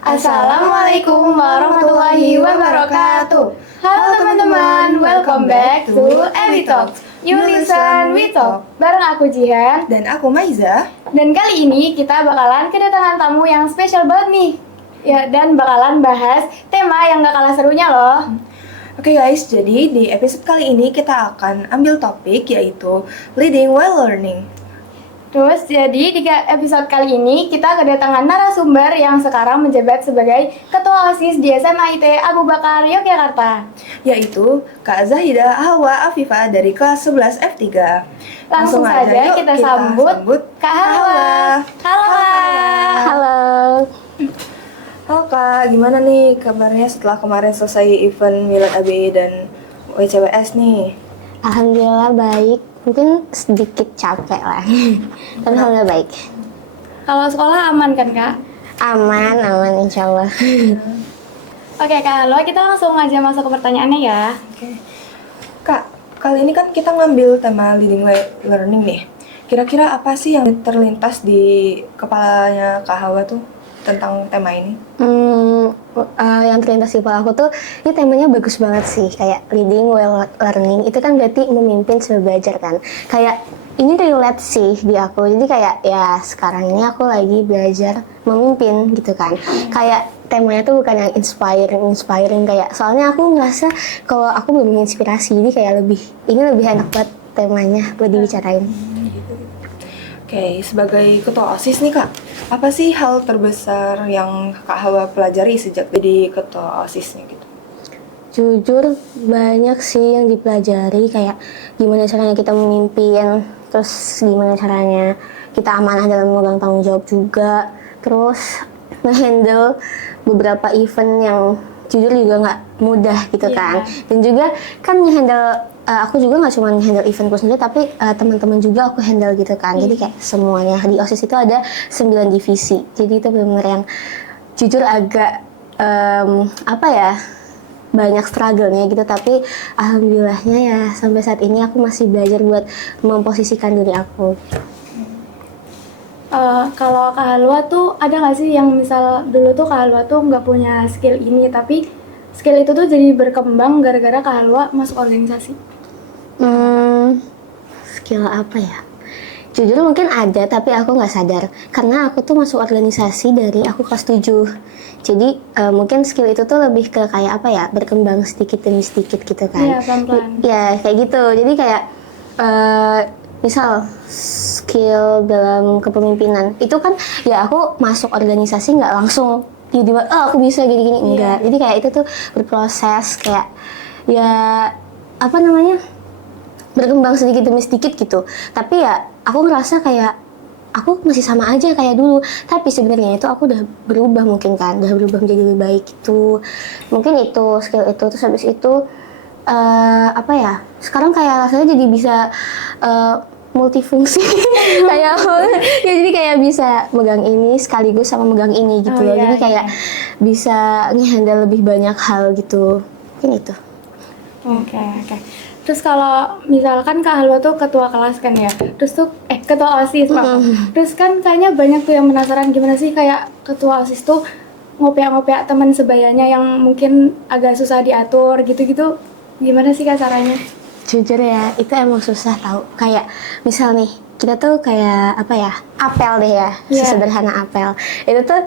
Assalamualaikum warahmatullahi wabarakatuh. Halo teman-teman, welcome back to Abby Talks. You listen, we talk. Bareng aku Jihan dan aku Maiza. Dan kali ini kita bakalan kedatangan tamu yang spesial banget nih. Ya, dan bakalan bahas tema yang gak kalah serunya loh. Oke guys, jadi di episode kali ini kita akan ambil topik yaitu leading while learning. Terus jadi di episode kali ini kita kedatangan narasumber yang sekarang menjabat sebagai Ketua OSIS di SMA IT Abu Bakar Yogyakarta, yaitu Kak Zahida Hawa Afifah dari kelas 11 F3. Langsung saja kita sambut Kak Hawa. Halo Kak. Halo. Halo Kak, gimana nih kabarnya setelah kemarin selesai event Milad ABE dan WCWS nih? Alhamdulillah baik, mungkin sedikit capek lah, tapi alhamdulillah baik. Kalau sekolah aman kan Kak? Aman insya Allah. Oke Kak, Halo, kita langsung aja masuk ke pertanyaannya ya. Oke. Kak, kali ini kan kita ngambil tema leading learning nih. Kira-kira apa sih yang terlintas di kepalanya Kak Hawa tuh tentang tema ini? Yang terlintas di kepala aku tuh, ini temanya bagus banget sih, kayak leading while learning. Itu kan berarti memimpin sambil belajar kan. Kayak ini relate sih di aku. Jadi kayak ya sekarang ini aku lagi belajar memimpin gitu kan. Kayak temanya tuh bukan yang inspiring kayak. Soalnya aku ngerasa kalau aku belum menginspirasi, jadi kayak ini lebih enak banget temanya buat dibicarain. Oke, sebagai ketua OSIS nih Kak, apa sih hal terbesar yang Kak Hawa pelajari sejak jadi ketua OSIS nih gitu? Jujur banyak sih yang dipelajari, kayak gimana caranya kita memimpin, terus gimana caranya kita amanah dalam memegang tanggung jawab juga, terus nge-handle beberapa event yang jujur juga nggak mudah gitu kan. Dan juga kan nge-handle aku juga nggak cuma handle eventku sendiri, tapi teman-teman juga aku handle gitu kan. Jadi kayak semuanya di OSIS itu ada 9 divisi. Jadi itu benar-benar yang jujur agak banyak struggle-nya gitu. Tapi alhamdulillahnya ya sampai saat ini aku masih belajar buat memposisikan diri aku. Kalau Kak Halwa tuh ada nggak sih yang misal dulu tuh Kak Halwa tuh nggak punya skill ini, tapi skill itu tuh jadi berkembang gara-gara Kak Halwa masuk organisasi? Skill apa ya? Jujur mungkin ada, tapi aku nggak sadar. Karena aku tuh masuk organisasi dari aku kelas 7. Jadi mungkin skill itu tuh lebih ke kayak apa ya, berkembang sedikit demi sedikit gitu kan. Iya, pelan-pelan. Ya, kayak gitu. Jadi kayak misal skill dalam kepemimpinan. Itu kan ya aku masuk organisasi nggak langsung tiba-tiba, aku bisa gini-gini. Enggak. Jadi kayak itu tuh berproses kayak ya berkembang sedikit demi sedikit gitu. Tapi ya aku ngerasa kayak aku masih sama aja kayak dulu. Tapi sebenarnya itu aku udah berubah mungkin kan, udah berubah menjadi lebih baik gitu. Mungkin itu skill itu. Terus habis itu sekarang kayak rasanya jadi bisa multifungsi kayak ya, jadi kayak bisa megang ini sekaligus sama megang ini gitu loh. Jadi kayak bisa ngehandle lebih banyak hal gitu. Mungkin itu. Oke. Terus kalau misalkan Kak Halwa tuh ketua kelas kan ya, terus tuh ketua OSIS Pak. Terus kan kayaknya banyak tuh yang penasaran gimana sih kayak ketua OSIS tuh ngopiak-ngopiak teman sebayanya yang mungkin agak susah diatur gitu-gitu. Gimana sih Kak caranya? Jujur ya, itu emang susah tahu. Kayak misal nih, kita tuh kayak apel deh ya, sesederhana apel. Itu tuh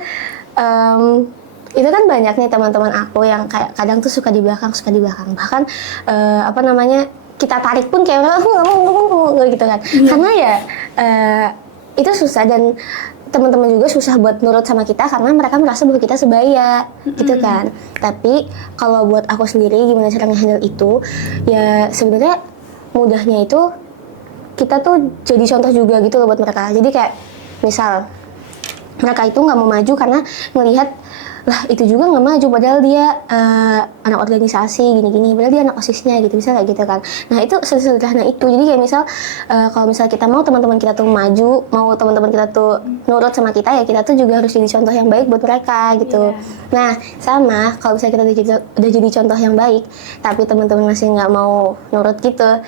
itu kan banyak nih teman-teman aku yang kayak kadang tuh suka di belakang. Bahkan kita tarik pun kayak gitu kan. Karena ya itu susah, dan teman-teman juga susah buat nurut sama kita karena mereka merasa bahwa kita sebaya gitu kan. Tapi kalau buat aku sendiri gimana cara nge-handle itu, ya sebenarnya mudahnya itu kita tuh jadi contoh juga gitu loh buat mereka. Jadi kayak misal mereka itu nggak mau maju karena melihat lah itu juga nggak maju padahal dia anak organisasi gini-gini, padahal dia anak OSISnya gitu, bisa kayak gitu kan. Nah itu sederhana itu. Jadi kayak misal kalau misal kita mau teman-teman kita tuh maju, mau teman-teman kita tuh nurut sama kita, ya kita tuh juga harus jadi contoh yang baik buat mereka gitu. Nah sama kalau misalnya kita udah jadi contoh yang baik tapi teman-teman masih nggak mau nurut gitu,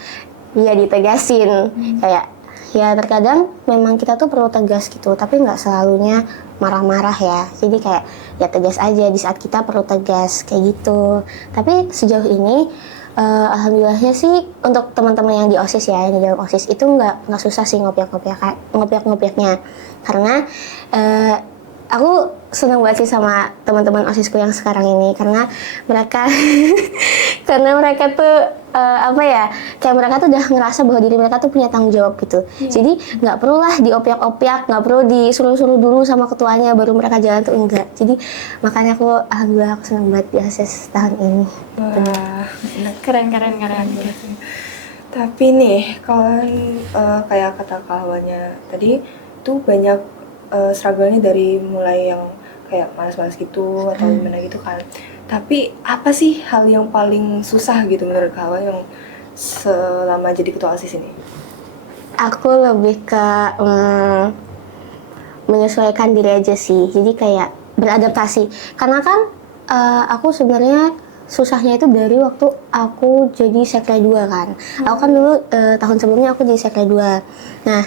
ya ditegasin kayak ya terkadang memang kita tuh perlu tegas gitu, tapi nggak selalunya marah-marah ya. Jadi kayak ya tegas aja di saat kita perlu tegas kayak gitu. Tapi sejauh ini alhamdulillahnya sih untuk teman-teman yang di OSIS ya, yang di dalam OSIS itu nggak susah sih ngopiak-ngopiaknya, karena aku senang banget sih sama teman-teman OSISku yang sekarang ini, karena mereka karena mereka tuh apa ya, kayak mereka tuh udah ngerasa bahwa diri mereka tuh punya tanggung jawab gitu. Jadi nggak perlu lah diopiak-opiak, nggak perlu disuruh-suruh dulu sama ketuanya baru mereka jalan tuh, enggak. Jadi makanya aku alhamdulillah aku senang banget di OSIS tahun ini. Wah, Keren. tapi nih kalau kayak kata kawannya tadi tuh banyak struggle-nya dari mulai yang kayak malas-malas gitu atau gimana gitu kan. Tapi apa sih hal yang paling susah gitu menurut kawan yang selama jadi ketua OSIS ini? Aku lebih ke menyesuaikan diri aja sih. Jadi kayak beradaptasi. Karena kan aku sebenarnya susahnya itu dari waktu aku jadi sekre 2 kan. Aku kan dulu tahun sebelumnya aku jadi sekre 2. Nah,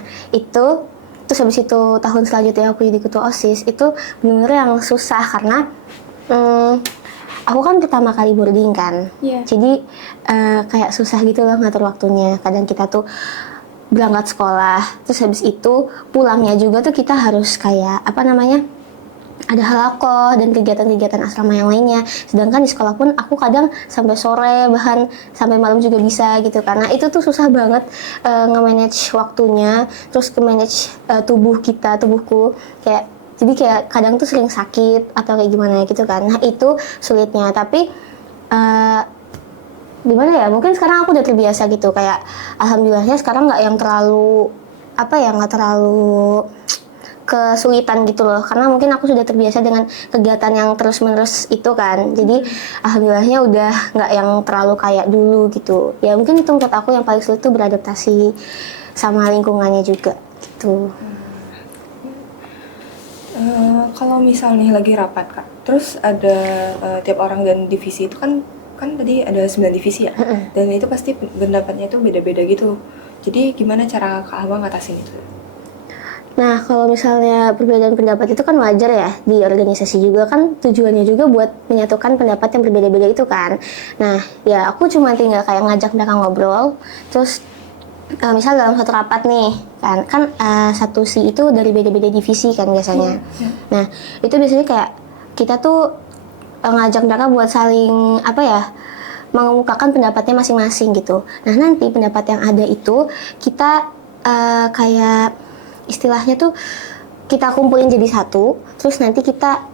terus habis itu tahun selanjutnya aku jadi ketua OSIS, itu bener-bener yang susah karena aku kan pertama kali boarding kan. Jadi kayak susah gitu loh ngatur waktunya. Kadang kita tuh berangkat sekolah, terus habis itu pulangnya juga tuh kita harus kayak ada halakoh dan kegiatan-kegiatan asrama yang lainnya. Sedangkan di sekolah pun aku kadang sampai sore, bahkan sampai malam juga bisa gitu. Karena itu tuh susah banget nge-manage waktunya, terus nge-manage tubuhku. Jadi kayak kadang tuh sering sakit atau kayak gimana gitu kan. Nah itu sulitnya, tapi gimana ya, mungkin sekarang aku udah terbiasa gitu. Kayak alhamdulillahnya sekarang nggak terlalu kesulitan gitu loh, karena mungkin aku sudah terbiasa dengan kegiatan yang terus-menerus itu kan. Jadi alhamdulillahnya udah nggak yang terlalu kayak dulu gitu. Ya mungkin itu menurut aku yang paling sulit tuh beradaptasi sama lingkungannya juga gitu. Kalau misalnya lagi rapat Kak, terus ada tiap orang dan divisi itu kan tadi ada 9 divisi ya, dan itu pasti pendapatnya itu beda-beda gitu. Jadi gimana cara Kak Hawa ngatasin itu? Nah, kalau misalnya perbedaan pendapat itu kan wajar ya, di organisasi juga kan tujuannya juga buat menyatukan pendapat yang berbeda-beda itu kan. Nah, ya aku cuma tinggal kayak ngajak mereka ngobrol, terus misal dalam satu rapat nih, kan satu si itu dari beda-beda divisi kan biasanya. Nah, itu biasanya kayak kita tuh ngajak mereka buat saling mengemukakan pendapatnya masing-masing gitu. Nah, nanti pendapat yang ada itu kita kayak istilahnya tuh kita kumpulin jadi satu, terus nanti kita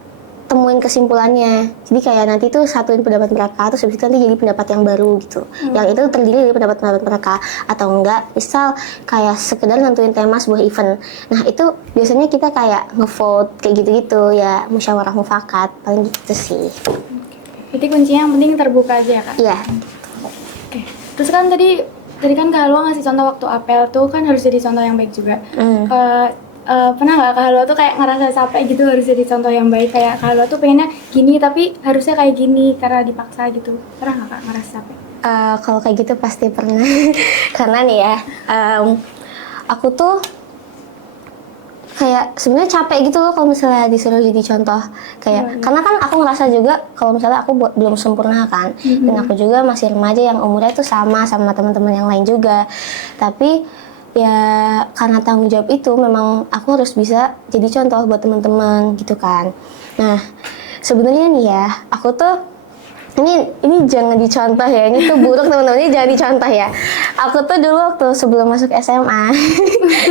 temuin kesimpulannya. Jadi kayak nanti tuh satuin pendapat mereka, terus habis itu nanti jadi pendapat yang baru gitu. Yang itu terdiri dari pendapat-pendapat mereka, atau enggak misal kayak sekedar nentuin tema sebuah event. Nah itu biasanya kita kayak ngevote kayak gitu-gitu ya, musyawarah mufakat, paling gitu sih. Jadi kuncinya yang penting terbuka aja ya Kak? Iya. Oke. Terus kan tadi kan Kak Halwa ngasih contoh waktu apel tuh kan harus jadi contoh yang baik juga. Pernah nggak Kak Halwa tuh kayak ngerasa capek gitu harus jadi contoh yang baik, kayak Kak Halwa tuh pengennya gini tapi harusnya kayak gini karena dipaksa gitu. Pernah nggak Kak ngerasa capek? Kalau kayak gitu pasti pernah. Karena nih ya, aku tuh kayak sebenarnya capek gitu loh kalau misalnya disuruh jadi contoh. Kayak karena kan aku ngerasa juga kalau misalnya aku belum sempurna kan, dan aku juga masih remaja yang umurnya tuh sama teman-teman yang lain juga. Tapi ya karena tanggung jawab itu memang aku harus bisa jadi contoh buat teman-teman gitu kan. Nah sebenarnya nih ya, aku tuh ini jangan dicontoh ya, ini tuh buruk teman-teman, ini jangan dicontoh ya. Aku tuh dulu waktu sebelum masuk SMA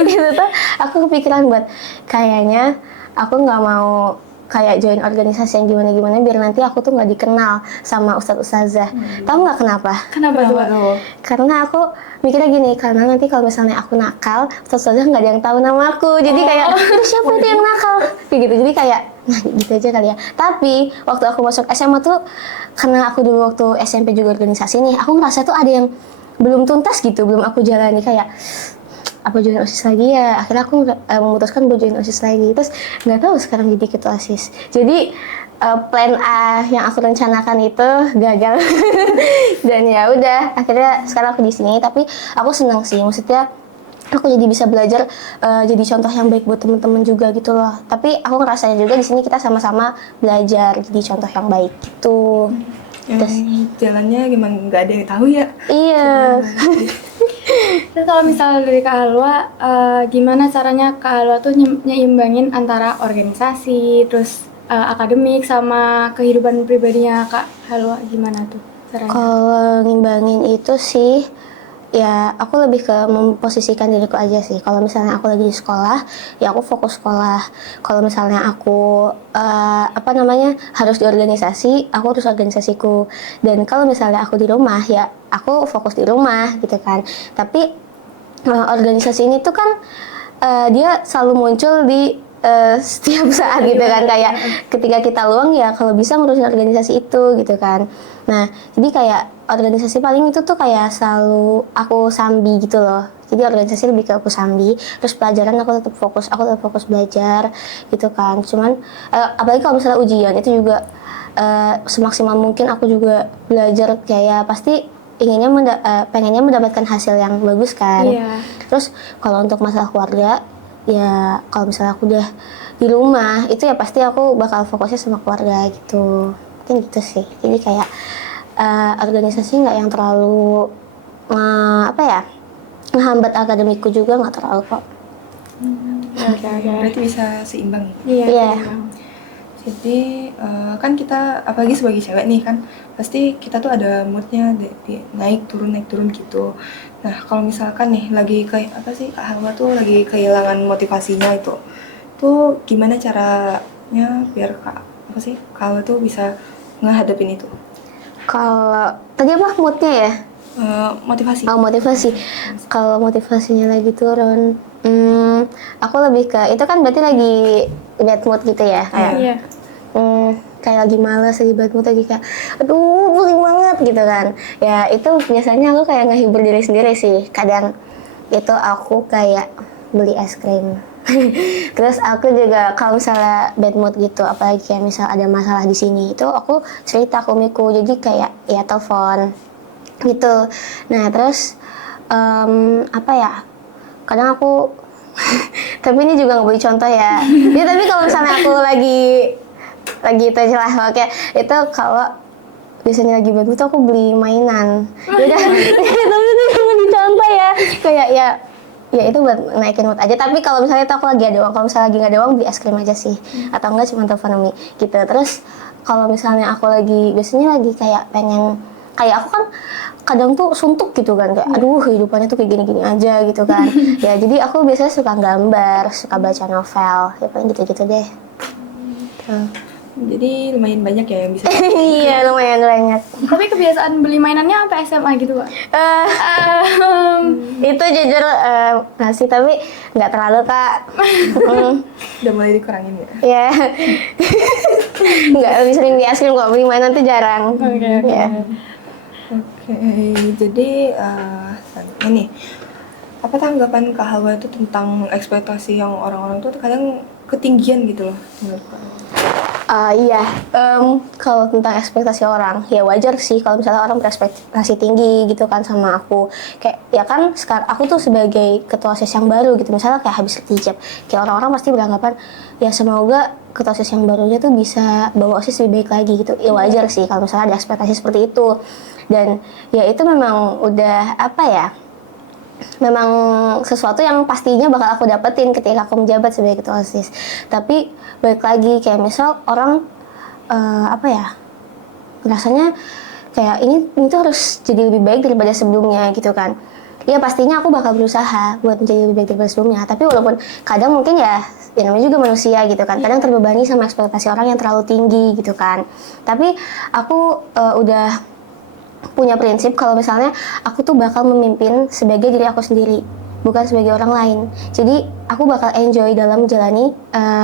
itu tuh aku kepikiran buat kayaknya aku nggak mau kayak join organisasi yang gimana-gimana biar nanti aku tuh nggak dikenal sama ustadz-ustazah. Tahu nggak kenapa? Kenapa tuh? Karena aku mikirnya gini, karena nanti kalau misalnya aku nakal, ustazah nggak ada yang tahu nama aku. Jadi kayak siapa itu yang nakal? Kayak gitu. Jadi kayak nah gitu aja kali ya. Tapi waktu aku masuk SMA tuh, karena aku dulu waktu SMP juga organisasi nih, aku ngerasa tuh ada yang belum tuntas gitu, belum aku jalani. Kayak apa join OSIS lagi ya, akhirnya aku memutuskan buat join OSIS lagi. Terus nggak tahu sekarang jadi ketua OSIS. Jadi plan A yang aku rencanakan itu gagal. Dan ya udah, akhirnya sekarang aku di sini. Tapi aku senang sih, maksudnya aku jadi bisa belajar, jadi contoh yang baik buat teman-teman juga gitu loh. Tapi aku ngerasanya juga di sini kita sama-sama belajar jadi contoh yang baik gitu. Yang jalannya gimana nggak ada yang tahu ya. Iya. Terus kalau misalnya dari Kak Halwa, gimana caranya Kak Halwa tuh nyeimbangin antara organisasi, terus akademik sama kehidupan pribadinya Kak Halwa, gimana tuh caranya? Kalau ngimbangin itu sih, ya aku lebih ke memposisikan diriku aja sih. Kalau misalnya aku lagi di sekolah, ya aku fokus sekolah. Kalau misalnya aku harus di organisasi, aku harus organisasiku. Dan kalau misalnya aku di rumah, ya aku fokus di rumah gitu kan. Tapi organisasi ini tuh kan dia selalu muncul di setiap saat gitu kan, kayak ketika kita luang ya kalau bisa ngurusin organisasi itu gitu kan. Nah, jadi kayak organisasi paling itu tuh kayak selalu aku sambi gitu loh. Jadi organisasi lebih ke aku sambi, terus pelajaran aku tetap fokus belajar gitu kan. Cuman apalagi kalau misalnya ujian itu juga semaksimal mungkin aku juga belajar, kayak pasti pengennya mendapatkan hasil yang bagus kan. Iya. Terus kalau untuk masalah keluarga, ya kalau misalnya aku udah di rumah itu ya pasti aku bakal fokusnya sama keluarga gitu. Mungkin gitu sih. Jadi kayak organisasi nggak yang terlalu ngehambat akademikku juga, nggak terlalu kok. Oke. Berarti bisa seimbang. Iya. Iya. Jadi kan kita apalagi sebagai cewek nih kan pasti kita tuh ada moodnya naik turun gitu. Nah kalau misalkan nih lagi kayak apa sih Kak Halwa tuh lagi kehilangan motivasinya itu tuh gimana caranya biar Kak Halwa tuh bisa ngehadapin itu? Kalau tadi apa moodnya ya? Motivasi. Oh, motivasi. Kalau motivasinya lagi turun, aku lebih ke itu kan berarti lagi bad mood gitu ya, kayak Iya. kayak lagi malas, lagi bad mood, lagi kayak aduh pusing banget gitu kan. Ya itu biasanya aku kayak ngehibur diri sendiri sih. Kadang itu aku kayak beli es krim. Terus aku juga kalau misalnya bad mood gitu, apalagi kayak misal ada masalah di sini, itu aku cerita ke umiku, jadi kayak ya telepon gitu. Nah terus kadang aku tapi ini juga nggak boleh contoh ya. Ya tapi kalau misalnya aku lagi itu aja lah, oke. Itu kalau biasanya lagi bad mood aku beli mainan. Udah, tapi itu cuma dicontoh ya. Kayak ya itu buat naikin mood aja. Tapi kalau misalnya itu aku lagi ada uang, kalau misalnya lagi nggak ada uang beli es krim aja sih. Atau enggak cuma telepon Umi gitu. Terus kalau misalnya aku biasanya lagi kayak pengen, kayak aku kan kadang tuh suntuk gitu kan, kayak aduh kehidupannya tuh kayak gini-gini aja gitu kan. Ya jadi aku biasanya suka gambar, suka baca novel, ya paling gitu-gitu deh. Tuh. Jadi lumayan banyak ya yang bisa. Iya lumayan banyak. Tapi kebiasaan beli mainannya sampai SMA gitu, Pak? Itu jujur masih, tapi nggak terlalu Kak. Udah mulai dikurangin ya. Ya. Nggak lebih sering di es krim kok, beli mainan tuh jarang. Oke. Ya. Oke, jadi selanjutnya nih, apa tanggapan Kak Halwa itu tentang ekspektasi yang orang-orang tuh kadang ketinggian gitu loh menurut Kak Halwa? Iya, kalau tentang ekspektasi orang, ya wajar sih kalau misalnya orang berekspektasi tinggi gitu kan sama aku. Kayak ya kan sekarang aku tuh sebagai ketua OSIS yang baru gitu, misalnya kayak habis hijab, kayak orang-orang pasti beranggapan ya semoga ketua OSIS yang barunya tuh bisa bawa OSIS lebih baik lagi gitu. Ya wajar sih kalau misalnya ada ekspektasi seperti itu. Dan ya itu memang udah memang sesuatu yang pastinya bakal aku dapetin ketika aku menjabat sebagai ketua OSIS. Tapi balik lagi kayak misal orang rasanya kayak ini tuh harus jadi lebih baik daripada sebelumnya gitu kan. Ya pastinya aku bakal berusaha buat menjadi lebih baik daripada sebelumnya. Tapi walaupun kadang mungkin ya namanya juga manusia gitu kan. Kadang terbebani sama ekspektasi orang yang terlalu tinggi gitu kan. Tapi aku udah punya prinsip kalau misalnya aku tuh bakal memimpin sebagai diri aku sendiri, bukan sebagai orang lain. Jadi aku bakal enjoy dalam menjalani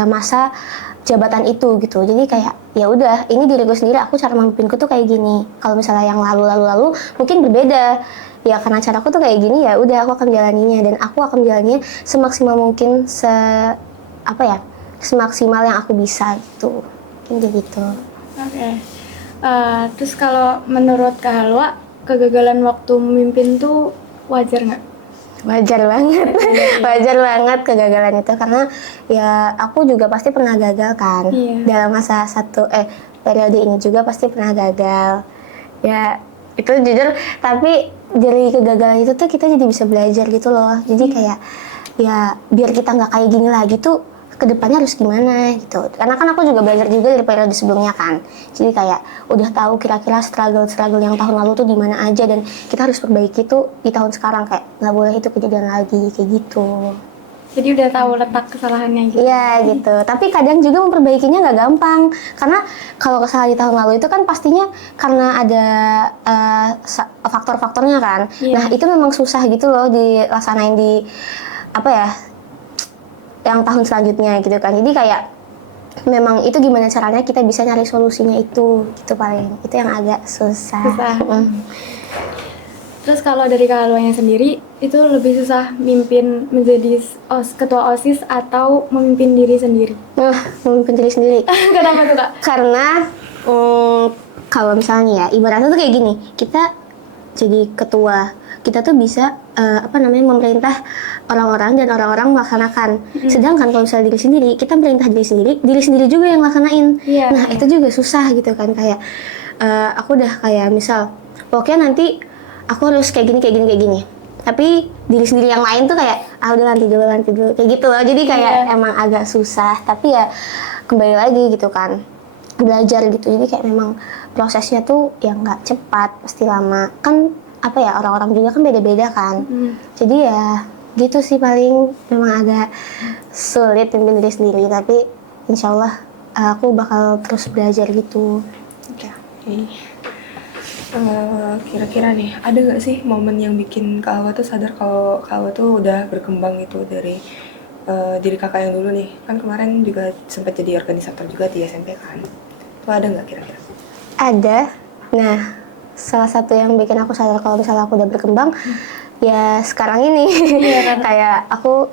masa jabatan itu gitu. Jadi kayak ya udah, ini diriku sendiri, aku cara memimpinku tuh kayak gini. Kalau misalnya yang lalu mungkin berbeda. Ya karena caraku tuh kayak gini, ya udah aku akan jalaninya, dan aku akan jalaninya semaksimal mungkin, semaksimal yang aku bisa gitu. Mungkin gitu. Oke. Terus kalau menurut Kak Halwa, kegagalan waktu memimpin tuh wajar nggak? Wajar banget, wajar banget kegagalan itu karena ya aku juga pasti pernah gagal kan. Iya. Dalam masa periode ini juga pasti pernah gagal. Ya itu jujur, tapi dari kegagalan itu tuh kita jadi bisa belajar gitu loh. Jadi kayak ya biar kita nggak kayak gini lagi tuh kedepannya harus gimana gitu. Karena kan aku juga belajar juga dari periode sebelumnya kan. Jadi kayak udah tahu kira-kira struggle yang tahun lalu tuh di mana aja dan kita harus perbaiki tuh di tahun sekarang, kayak nggak boleh itu kejadian lagi kayak gitu. Jadi udah tahu letak kesalahannya gitu. Iya gitu. Tapi kadang juga memperbaikinya nggak gampang karena kalau kesalahan di tahun lalu itu kan pastinya karena ada faktor-faktornya kan. Iya. Nah itu memang susah gitu loh dilaksanain di apa ya yang tahun selanjutnya gitu kan. Jadi kayak memang itu gimana caranya kita bisa nyari solusinya itu gitu, paling itu yang agak susah. Terus kalau dari Kak Alwanya sendiri itu lebih susah mimpin menjadi ketua OSIS atau memimpin diri sendiri? Memimpin diri sendiri. Kenapa tuh Kak? Karena kalau misalnya ya ibaratnya tuh kayak gini, kita jadi ketua, kita tuh bisa memerintah orang-orang dan orang-orang melaksanakan. Sedangkan kalau misalnya diri sendiri, kita merintah diri sendiri juga yang laksanain. Iya. Nah itu juga susah gitu kan, kayak aku udah kayak misal pokoknya nanti aku harus kayak gini, tapi diri sendiri yang lain tuh kayak udah nanti dulu kayak gitu loh. Jadi kayak emang agak susah, tapi ya kembali lagi gitu kan, belajar gitu. Jadi kayak memang prosesnya tuh yang nggak cepat, pasti lama kan. Orang-orang juga kan beda-beda kan. Jadi ya gitu sih, paling memang agak sulit mimpin diri sendiri, tapi insya Allah aku bakal terus belajar gitu. Oke. Kira-kira nih, ada nggak sih momen yang bikin Kak Alwa tuh sadar kalau Kak Alwa tuh udah berkembang gitu dari diri kakak yang dulu nih? Kan kemarin juga sempat jadi organisator juga di SMP kan? Itu ada nggak kira-kira? Ada. Nah, salah satu yang bikin aku sadar kalau misalnya aku udah berkembang ya sekarang ini. Kayak aku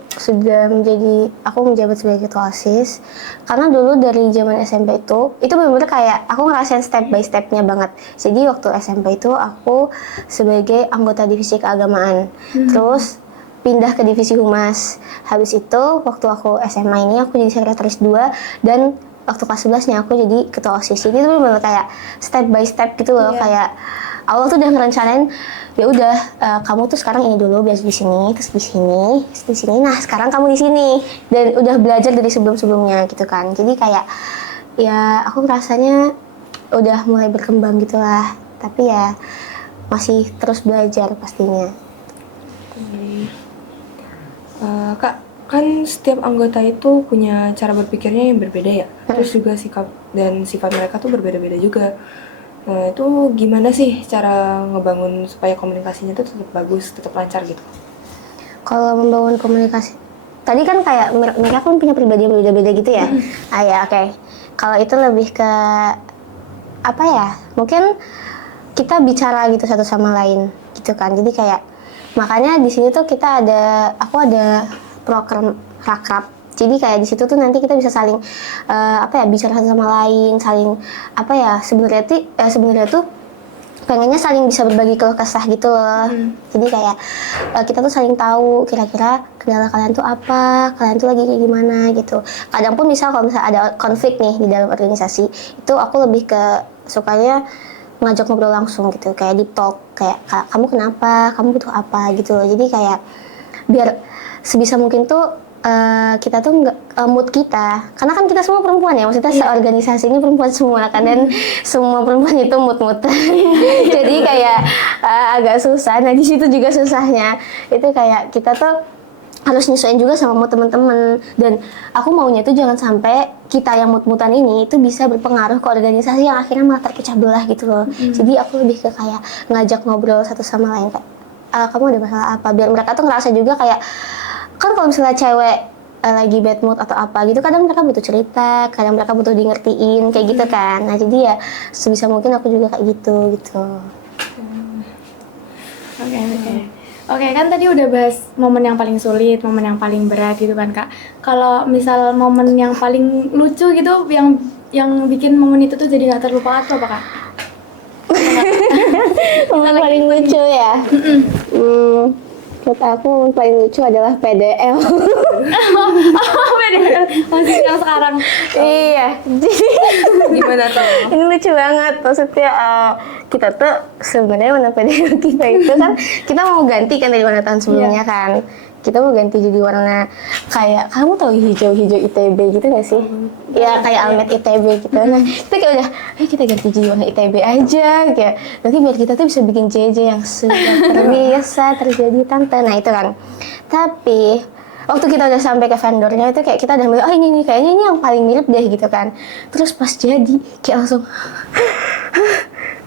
menjabat sebagai ketua OSIS karena dulu dari zaman SMP itu benar-benar kayak aku ngerasain step by stepnya banget. Jadi waktu SMP itu aku sebagai anggota divisi keagamaan, terus pindah ke divisi humas. Habis itu waktu aku SMA ini aku jadi sekretaris 2 dan waktu kelas 11-nya aku jadi ketua OSIS. Jadi itu benar-benar kayak step by step gitu loh. Kayak Allah tuh udah ngerencanain, ya udah kamu tuh sekarang ini dulu belajar di sini, terus di sini. Nah, sekarang kamu di sini. Dan udah belajar dari sebelum-sebelumnya gitu kan. Jadi kayak ya aku rasanya udah mulai berkembang gitulah. Tapi ya masih terus belajar pastinya. Kak, kan setiap anggota itu punya cara berpikirnya yang berbeda ya, terus juga sikap dan sifat mereka tuh berbeda-beda juga. Nah itu gimana sih cara ngebangun supaya komunikasinya tuh tetap bagus, tetap lancar gitu? Kalau membangun komunikasi, tadi kan kayak mereka kan punya pribadi yang berbeda-beda gitu ya. Oke. Kalau itu lebih ke mungkin kita bicara gitu satu sama lain gitu kan. Jadi kayak makanya di sini tuh aku ada program rakrab. Jadi kayak di situ tuh nanti kita bisa saling bicara satu sama lain, saling sebenarnya tuh pengennya saling bisa berbagi keluh kesah gitu loh. Jadi kayak kita tuh saling tahu kira-kira kendala kalian tuh apa, kalian tuh lagi kayak gimana gitu. Kadang pun kalau misalnya ada konflik nih di dalam organisasi, itu aku lebih ke sukanya ngajak ngobrol langsung gitu, kayak deep talk, kayak kamu kenapa, kamu butuh apa gitu loh. Jadi kayak biar sebisa mungkin tuh kita tuh mood kita, karena kan kita semua perempuan ya, maksudnya seorganisasi ini perempuan semua kan, dan semua perempuan itu mood-moodan. Jadi kayak agak susah. Nah di situ juga susahnya itu kayak kita tuh harus nyesuaiin juga sama mood teman-teman, dan aku maunya tuh jangan sampai kita yang mood-moodan ini itu bisa berpengaruh ke organisasi yang akhirnya malah terpecah belah gitu loh. Jadi aku lebih ke kayak ngajak ngobrol satu sama lain, kayak kamu ada masalah apa, biar mereka tuh ngerasa juga kayak kan kalau misalnya cewek lagi bad mood atau apa gitu, kadang mereka butuh cerita, kadang mereka butuh di ngertiin kayak gitu kan. Nah jadi ya sebisa mungkin aku juga kayak gitu. Oke, kan tadi udah bahas momen yang paling sulit, momen yang paling berat gitu kan Kak. Kalau misal momen yang paling lucu gitu, yang bikin momen itu tuh jadi nggak terlupakan tuh apa Kak? Momen paling lucu ya. Menurut aku momen paling lucu adalah PDL. Beda masih yang sekarang. Iya, jadi Gimana tuh? ini lucu banget. Maksudnya kita tuh sebenarnya warna PDL kita itu kan kita mau ganti kan dari warna tahun sebelumnya kan. Kita mau ganti jadi warna kayak kamu tahu hijau-hijau ITB gitu gak sih? Ya kayak almet ITB gitu. Nah itu kayak udah, kita ganti jadi warna ITB aja kayak nanti biar kita tuh bisa bikin JJ yang sudah terbiasa terjadi tante. Nah itu kan. Tapi waktu kita udah sampai ke vendornya itu kayak kita udah bilang, ini nih kayaknya ini yang paling mirip deh gitu kan. Terus pas jadi kayak langsung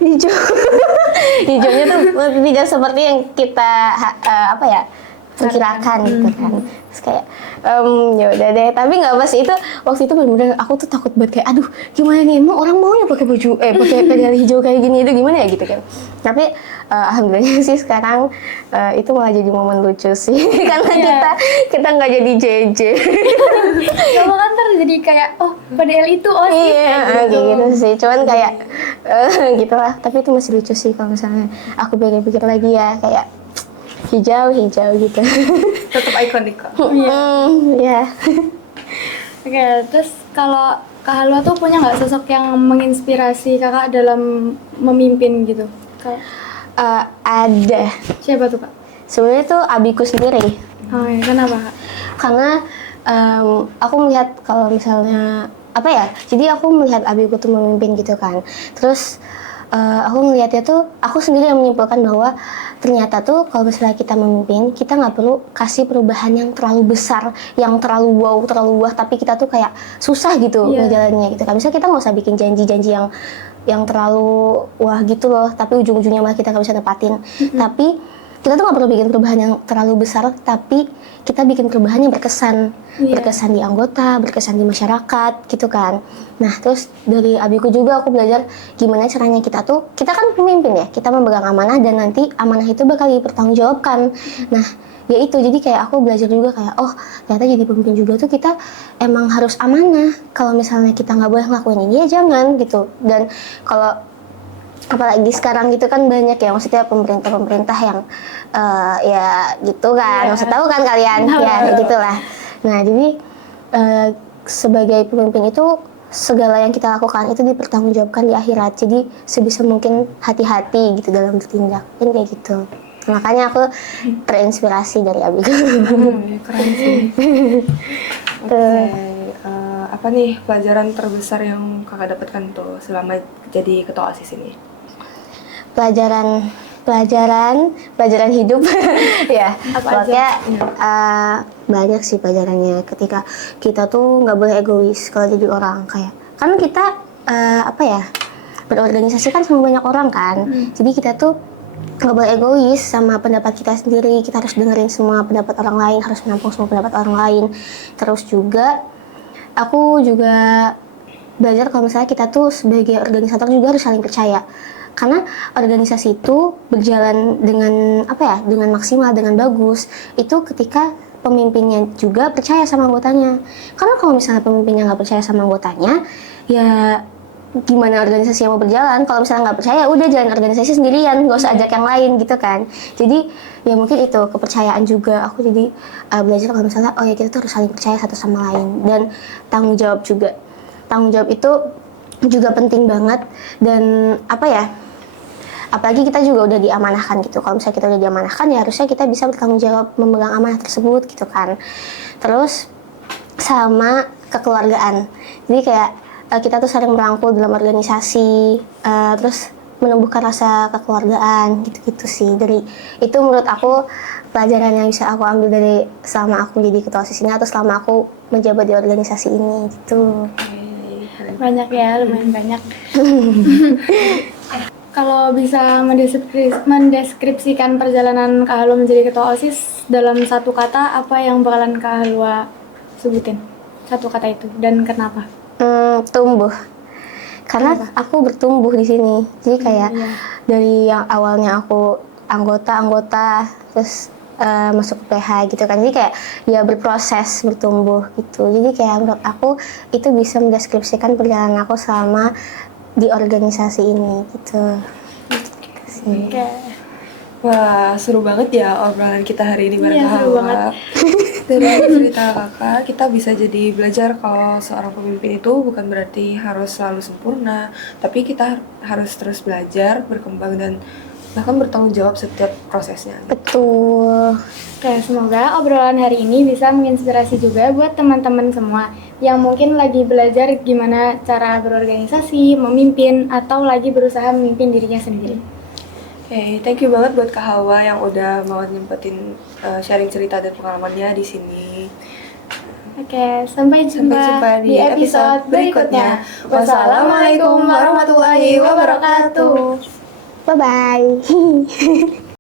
hijau. Hijaunya tuh tidak seperti yang kita apa ya perkirakan gitu kan. Terus kayak ya udah deh, tapi nggak pas itu waktu itu benar-benar aku tuh takut banget kayak aduh gimana nih emang orang mau ya pakai baju pakai PDL hijau kayak gini itu gimana ya gitu kan. Tapi alhamdulillah sih sekarang itu malah jadi momen lucu sih karena kita nggak jadi JJ. Kamu kan ntar jadi kayak PDL itu OSIS. Iya kayak gitu sih, cuman kayak gitulah. Tapi itu masih lucu sih kalau misalnya aku pikir-pikir lagi ya kayak hijau gitu. Tetap ikonik kok. Iya. Oke, terus kalau Kak Halwa tuh punya nggak sosok yang menginspirasi kakak dalam memimpin gitu? Ada. Siapa tuh Kak? Sebenarnya tuh abiku sendiri. Oh ya, kenapa Kak? Karena aku melihat kalau misalnya apa ya, jadi aku melihat abiku tuh memimpin gitu kan. Terus aku melihatnya tuh, aku sendiri yang menyimpulkan bahwa ternyata tuh kalau misalnya kita memimpin, kita nggak perlu kasih perubahan yang terlalu besar, yang terlalu wow, terlalu wah, tapi kita tuh kayak susah gitu ngejalaninnya gitu kan. Misalnya kita nggak usah bikin janji-janji yang terlalu wah gitu loh, tapi ujung-ujungnya malah kita nggak bisa tepatin. Tapi kita tuh nggak perlu bikin perubahan yang terlalu besar, tapi kita bikin perubahan yang berkesan, berkesan di anggota, berkesan di masyarakat, gitu kan. Nah, terus dari abiku juga aku belajar gimana caranya kita kan pemimpin ya, kita memegang amanah dan nanti amanah itu bakal dipertanggungjawabkan. Nah, ya itu, jadi kayak aku belajar juga kayak, ternyata jadi pemimpin juga tuh kita emang harus amanah. Kalau misalnya kita nggak boleh ngelakuin ini ya jangan gitu. Dan kalau apalagi sekarang gitu kan banyak ya, maksudnya pemerintah yang ya gitu kan, maksud tahu kan kalian ya gitulah. Nah jadi sebagai pemimpin itu segala yang kita lakukan itu dipertanggungjawabkan di akhirat, jadi sebisa mungkin hati-hati gitu dalam bertindak kan kayak gitu. Makanya aku terinspirasi dari abiku. Keren sih. Oke, apa nih pelajaran terbesar yang kakak dapatkan tuh selama jadi ketua OSIS ini? Pelajaran hidup. Ya, pokoknya banyak sih pelajarannya. Ketika kita tuh nggak boleh egois kalau jadi orang, kayak kan kita berorganisasi kan sama banyak orang kan. Jadi kita tuh nggak boleh egois sama pendapat kita sendiri. Kita harus dengerin semua pendapat orang lain, harus menampung semua pendapat orang lain. Terus juga aku juga belajar kalau misalnya kita tuh sebagai organisator juga harus saling percaya. Karena organisasi itu berjalan dengan dengan maksimal, dengan bagus itu ketika pemimpinnya juga percaya sama anggotanya. Karena kalau misalnya pemimpinnya nggak percaya sama anggotanya, ya gimana organisasi yang mau berjalan? Kalau misalnya nggak percaya, udah jalan organisasi sendirian, nggak usah ajak yang lain gitu kan. Jadi ya mungkin itu kepercayaan juga. Aku jadi belajar kalau misalnya kita tuh harus saling percaya satu sama lain, dan tanggung jawab juga. Tanggung jawab itu juga penting banget, dan apalagi kita juga udah diamanahkan gitu. Kalau misalnya kita udah diamanahkan ya harusnya kita bisa bertanggung jawab memegang amanah tersebut gitu kan. Terus sama kekeluargaan, jadi kayak kita tuh saling merangkul dalam organisasi, terus menumbuhkan rasa kekeluargaan gitu-gitu sih. Dari itu menurut aku pelajaran yang bisa aku ambil dari selama aku jadi ketua OSIS ini atau selama aku menjabat di organisasi ini gitu. Banyak ya, lumayan banyak. Kalau bisa mendeskripsikan perjalanan Kak Halwa menjadi ketua OSIS dalam satu kata, apa yang bakalan Kak Halwa sebutin? Satu kata itu, dan kenapa? Tumbuh. Karena aku bertumbuh di sini. Jadi kayak dari yang awalnya aku anggota, terus masuk ke PH gitu kan. Jadi kayak ya berproses bertumbuh gitu. Jadi kayak menurut aku itu bisa mendeskripsikan perjalanan aku selama di organisasi ini gitu. Oke. Wah, seru banget ya obrolan kita hari ini bareng Iya, Kak seru Hawa. banget. Dari cerita kakak, kita bisa jadi belajar kalau seorang pemimpin itu bukan berarti harus selalu sempurna, tapi kita harus terus belajar, berkembang, dan bahkan bertanggung jawab setiap prosesnya. Betul. Oke, semoga obrolan hari ini bisa menginspirasi juga buat teman-teman semua yang mungkin lagi belajar gimana cara berorganisasi, memimpin, atau lagi berusaha memimpin dirinya sendiri. Oke, thank you banget buat Kak Hawa yang udah mau nyempetin sharing cerita dan pengalamannya di sini. Oke, sampai jumpa di episode berikutnya. Wassalamualaikum warahmatullahi wabarakatuh. Bye bye.